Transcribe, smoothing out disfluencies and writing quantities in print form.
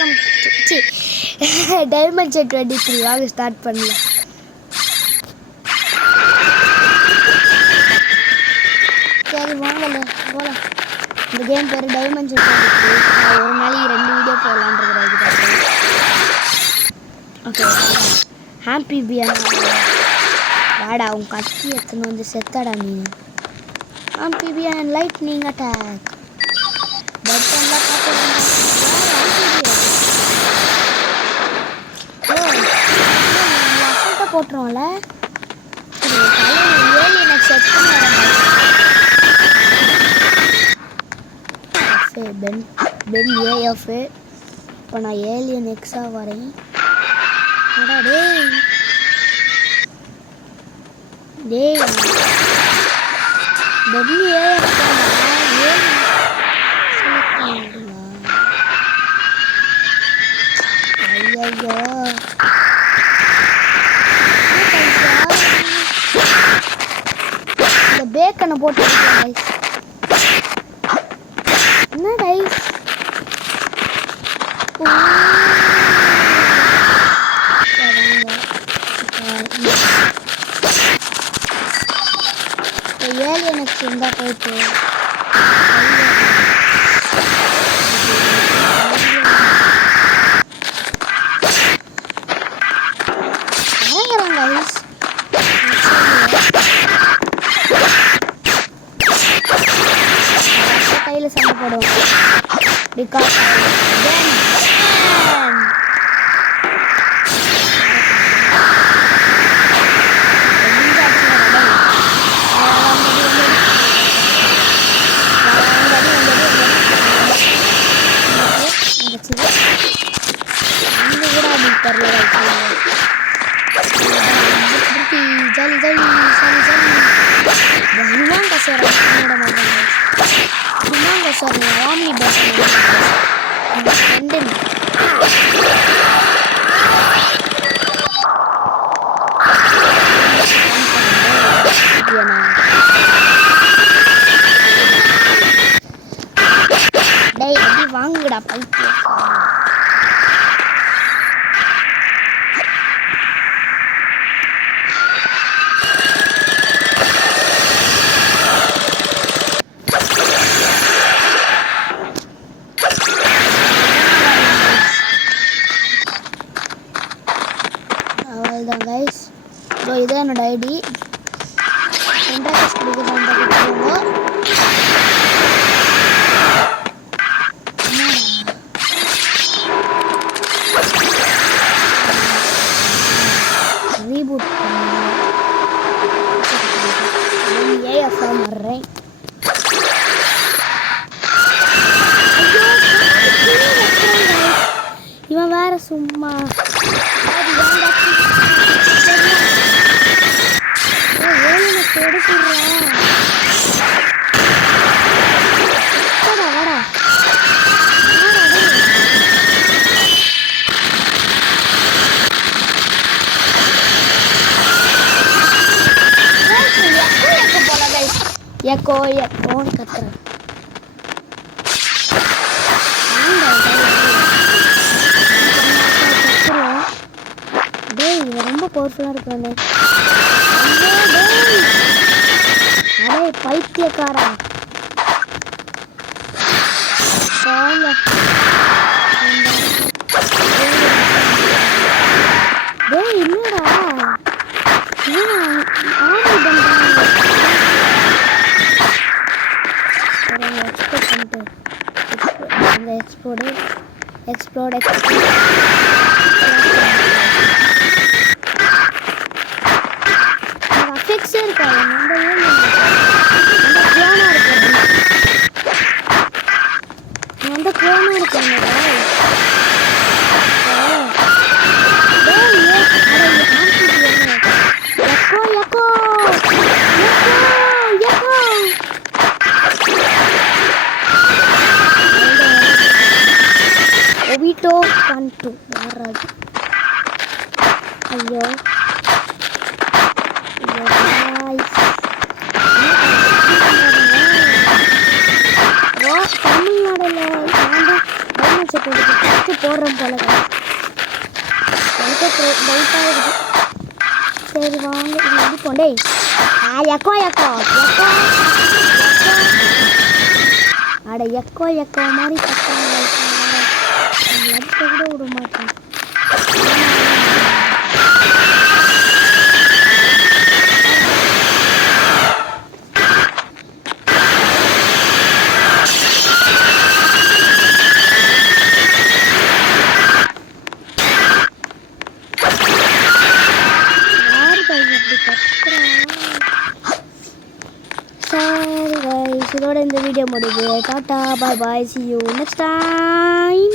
Welcome diamond 23 வாங்க start பண்ணலாம். சரி வாங்கல போகலாம். இந்த கேம் பேர் டைமண்ட் 23. நான் ஒரு நாளைக்கு 2 வீடியோ போடலான்றது. ஓகே ஹாப்பி பியான் வாடா உன் கத்தி எடுத்துன்னு வந்து செத்தடா நீ. ஹாப்பி பியான் லைட்னிங் அட்டாக் பட்டன்லாம் பார்த்து போட்டுருவோம்ல. Pen AF. இப்போ நான் ஏலியன் எக்ஸா வரேன். டேய் பென் ஏஎஃப் ஐயோ இந்த பேக்கனை போட்டு என்ன கைஸ் ஏலியனுக்கு இருந்தா போயிட்டு கையில் சண்டை போடுவோம். பிகாஸ் ஜாலி ஜாலி சாலி சாலி பகவான் का सर भगवान का सर आमनी बस लंदन டேய் அடி வாங்குடா பைத்தியம். அவ்வளோதான் கைஸ். ஸோ இதான் என்னோட ஐடி. ரீபூட் ஏஎஃப் வர்றேன். இவன் வேற சும்மா எக்கோ எக்கோன்னு கத்துறேன். டேய் இவன் ரொம்ப பவர்ஃபுல்லாக இருக்கிறானே. அடே பைத்தியக்காரா டேய் என்னடா எக்ஸ்ப்ளோர்ட் அஃபெக்ட்ஸ் இருக்கா கோனா இருக்காங்க. ஒபிட்டோ கண்டு வராது. ஐயோ தமிழ்நாடுல டைமண்ட் செட் எடுத்து போடுறோம் போல எனக்கு டவுட்டாக இருக்குது. சரி வாங்க இது அடிப்போம். டேய் எக்கோ எக்கோ எக்கோ அட எக்கோ எக்கோ மாதிரி கத்துறாங்க. அடிக்க கூட விட மாட்டேன். இதோட இந்த வீடியோ முடியுது. Tata bye bye, see you next time.